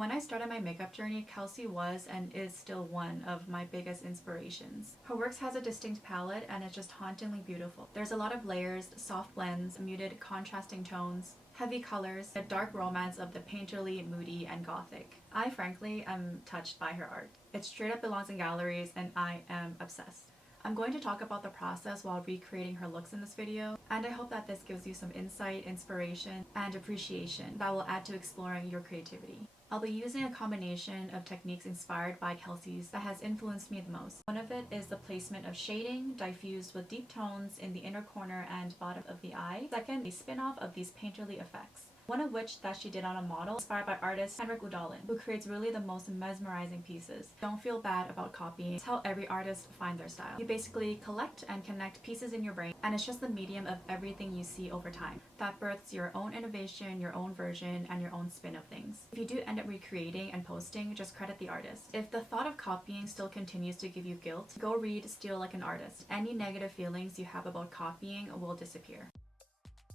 When I started my makeup journey, Kelsey was and is still one of my biggest inspirations. Her works has a distinct palette and it's just hauntingly beautiful. There's a lot of layers, soft blends, muted contrasting tones, heavy colors, a dark romance of the painterly, moody, and gothic. I frankly am touched by her art. It straight up belongs in galleries and I am obsessed. I'm going to talk about the process while recreating her looks in this video, and I hope that this gives you some insight, inspiration, and appreciation that will add to exploring your creativity. I'll be using a combination of techniques inspired by Kelsey's that has influenced me the most. One of it is the placement of shading diffused with deep tones in the inner corner and bottom of the eye. Second, a spin-off of these painterly effects. One of which that she did on a model inspired by artist Henrik Udalin, who creates really the most mesmerizing pieces. Don't feel bad about copying. It's how every artist finds their style. You basically collect and connect pieces in your brain, and it's just the medium of everything you see over time. That births your own innovation, your own version, and your own spin of things. If you do end up recreating and posting, just credit the artist. If the thought of copying still continues to give you guilt, go read Steal Like an Artist. Any negative feelings you have about copying will disappear.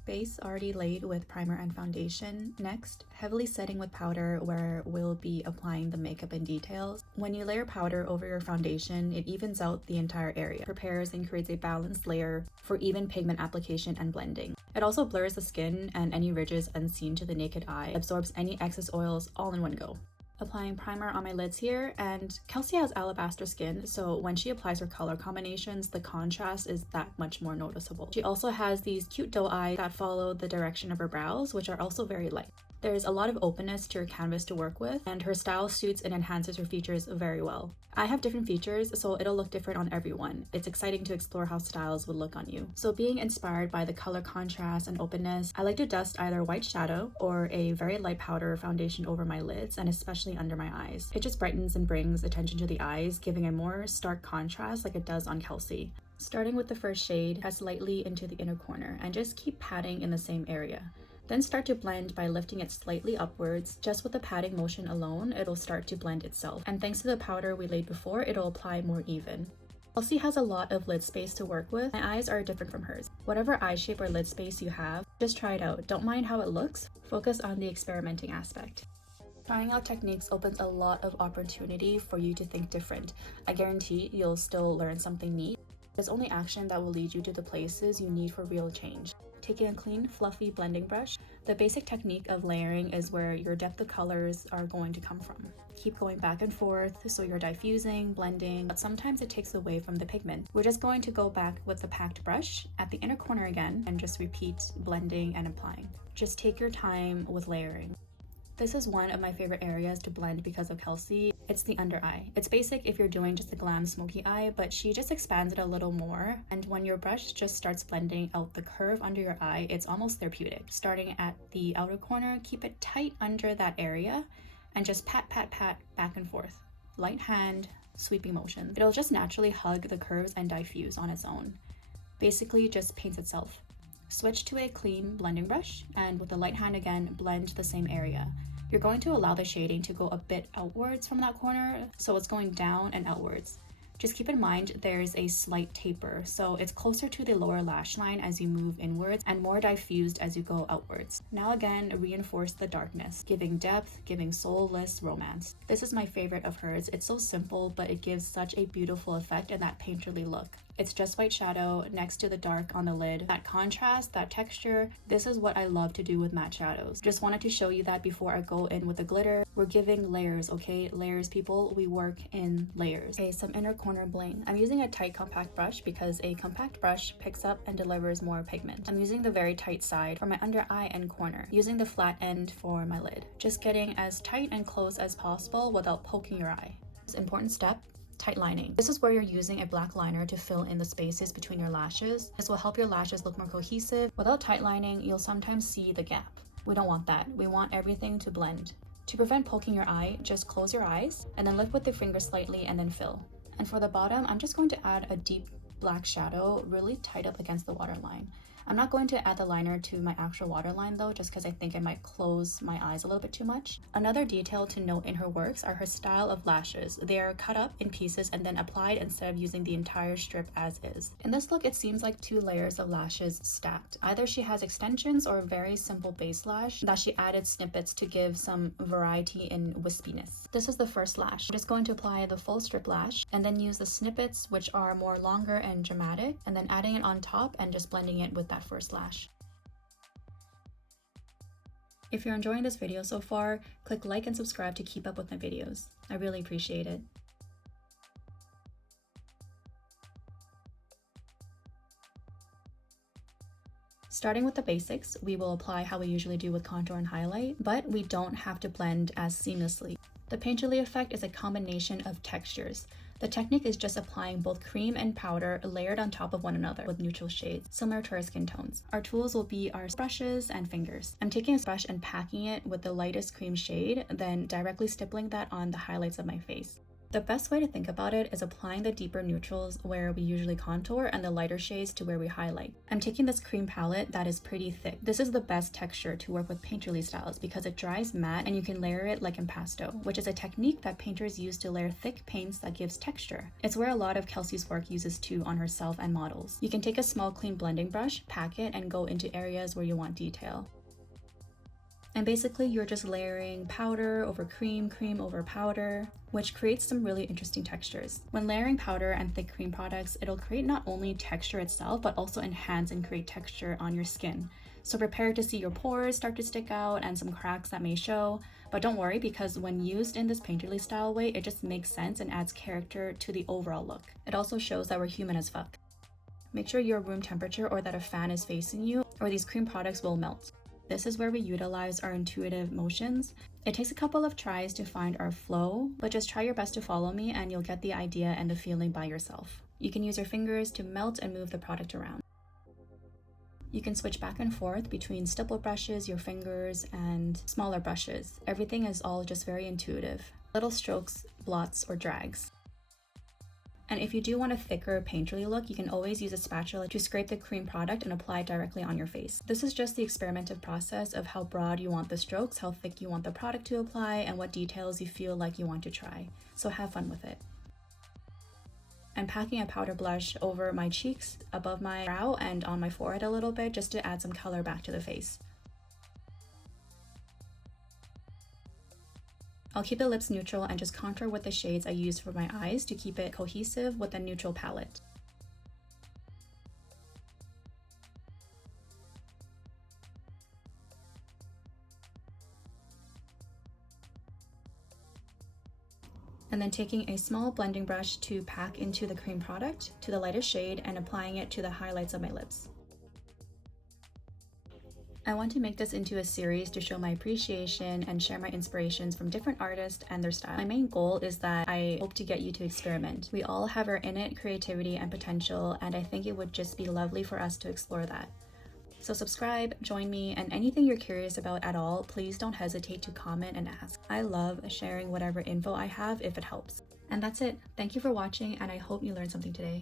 Base already laid with primer and foundation. Next, heavily setting with powder where we'll be applying the makeup and details. When you layer powder over your foundation, it evens out the entire area, prepares and creates a balanced layer for even pigment application and blending. It also blurs the skin and any ridges unseen to the naked eye, absorbs any excess oils all in one go. Applying primer on my lids here, and Kelsey has alabaster skin, so when she applies her color combinations, the contrast is that much more noticeable. She also has these cute doe eyes that follow the direction of her brows, which are also very light. There's a lot of openness to her canvas to work with, and her style suits and enhances her features very well. I have different features, so it'll look different on everyone. It's exciting to explore how styles would look on you. So being inspired by the color contrast and openness, I like to dust either white shadow or a very light powder foundation over my lids, and especially under my eyes. It just brightens and brings attention to the eyes, giving a more stark contrast like it does on Kelsey. Starting with the first shade, press lightly into the inner corner, and just keep patting in the same area. Then start to blend by lifting it slightly upwards. Just with the patting motion alone, it'll start to blend itself. And thanks to the powder we laid before, it'll apply more even. Kelsey has a lot of lid space to work with. My eyes are different from hers. Whatever eye shape or lid space you have, just try it out. Don't mind how it looks. Focus on the experimenting aspect. Trying out techniques opens a lot of opportunity for you to think different. I guarantee you'll still learn something neat. There's only action that will lead you to the places you need for real change. Taking a clean, fluffy blending brush, the basic technique of layering is where your depth of colors are going to come from. Keep going back and forth, so you're diffusing, blending, but sometimes it takes away from the pigment. We're just going to go back with the packed brush at the inner corner again and just repeat blending and applying. Just take your time with layering. This is one of my favorite areas to blend because of Kelsey. It's the under eye. It's basic if you're doing just a glam smoky eye, but she just expands it a little more. And when your brush just starts blending out the curve under your eye, it's almost therapeutic. Starting at the outer corner, keep it tight under that area and just pat, pat, pat back and forth. Light hand, sweeping motion. It'll just naturally hug the curves and diffuse on its own. Basically just paints itself. Switch to a clean blending brush, and with the light hand again, blend the same area. You're going to allow the shading to go a bit outwards from that corner, so it's going down and outwards. Just keep in mind there's a slight taper, so it's closer to the lower lash line as you move inwards and more diffused as you go outwards. Now again, reinforce the darkness, giving depth, giving soulless romance. This is my favorite of hers. It's so simple, but it gives such a beautiful effect and that painterly look. It's just white shadow next to the dark on the lid. That contrast, that texture, this is what I love to do with matte shadows. Just wanted to show you that before I go in with the glitter. We're giving layers, okay? Layers, people. We work in layers. Okay, some inner corner bling. I'm using a tight compact brush because a compact brush picks up and delivers more pigment. I'm using the very tight side for my under eye and corner, using the flat end for my lid. Just getting as tight and close as possible without poking your eye. Important step. Tight lining. This is where you're using a black liner to fill in the spaces between your lashes. This will help your lashes look more cohesive. Without tight lining, you'll sometimes see the gap. We don't want that. We want everything to blend. To prevent poking your eye, just close your eyes and then lift with the finger slightly and then fill. And for the bottom, I'm just going to add a deep black shadow really tight up against the waterline. I'm not going to add the liner to my actual waterline though, just because I think it might close my eyes a little bit too much. Another detail to note in her works are her style of lashes. They are cut up in pieces and then applied instead of using the entire strip as is. In this look, it seems like 2 layers of lashes stacked. Either she has extensions or a very simple base lash that she added snippets to give some variety in wispiness. This is the first lash. I'm just going to apply the full strip lash and then use the snippets, which are more longer and dramatic, and then adding it on top and just blending it with that first lash. If you're enjoying this video so far, click like and subscribe to keep up with my videos. I really appreciate it. Starting with the basics, we will apply how we usually do with contour and highlight, but we don't have to blend as seamlessly. The painterly effect is a combination of textures. The technique is just applying both cream and powder layered on top of one another with neutral shades, similar to our skin tones. Our tools will be our brushes and fingers. I'm taking a brush and packing it with the lightest cream shade, then directly stippling that on the highlights of my face. The best way to think about it is applying the deeper neutrals where we usually contour and the lighter shades to where we highlight. I'm taking this cream palette that is pretty thick. This is the best texture to work with painterly styles because it dries matte and you can layer it like impasto, which is a technique that painters use to layer thick paints that gives texture. It's where a lot of Kelsey's work uses too on herself and models. You can take a small clean blending brush, pack it, and go into areas where you want detail. And basically you're just layering powder over cream, cream over powder, which creates some really interesting textures. When layering powder and thick cream products, it'll create not only texture itself, but also enhance and create texture on your skin. So prepare to see your pores start to stick out and some cracks that may show, but don't worry because when used in this painterly style way, it just makes sense and adds character to the overall look. It also shows that we're human as fuck. Make sure you're room temperature or that a fan is facing you, or these cream products will melt. This is where we utilize our intuitive motions. It takes a couple of tries to find our flow, but just try your best to follow me and you'll get the idea and the feeling by yourself. You can use your fingers to melt and move the product around. You can switch back and forth between stipple brushes, your fingers, and smaller brushes. Everything is all just very intuitive. Little strokes, blots, or drags. And if you do want a thicker painterly look, you can always use a spatula to scrape the cream product and apply it directly on your face. This is just the experimentative process of how broad you want the strokes, how thick you want the product to apply, and what details you feel like you want to try. So have fun with it. I'm packing a powder blush over my cheeks, above my brow, and on my forehead a little bit just to add some color back to the face. I'll keep the lips neutral and just contour with the shades I used for my eyes to keep it cohesive with a neutral palette. And then taking a small blending brush to pack into the cream product to the lightest shade and applying it to the highlights of my lips. I want to make this into a series to show my appreciation and share my inspirations from different artists and their style. My main goal is that I hope to get you to experiment. We all have our innate creativity and potential, and I think it would just be lovely for us to explore that. So subscribe, join me, and anything you're curious about at all, please don't hesitate to comment and ask. I love sharing whatever info I have if it helps. And that's it. Thank you for watching, and I hope you learned something today.